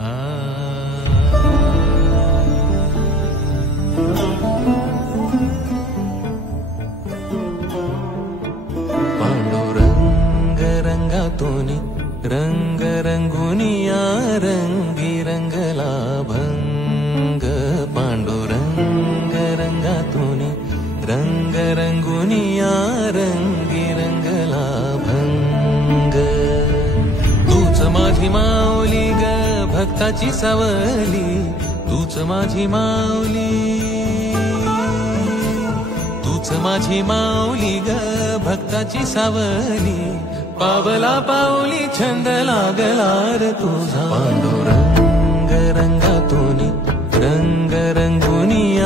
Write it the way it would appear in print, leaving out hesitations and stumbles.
पांडुरंग रंगातून रंग रंगुनिया रंगी रंगला भंग. पांडुरंग रंगातून रंग रंगुनिया रंगी रंगला भंग. तूच माझी माऊली ग भक्ताची सावली, तूच माझी माऊली, तूच माझी माऊली ग भक्ताची सावली. पावला पाऊली छंद लागला रे तुझा. पांडुरंग रंगातून रंग रंगुनिया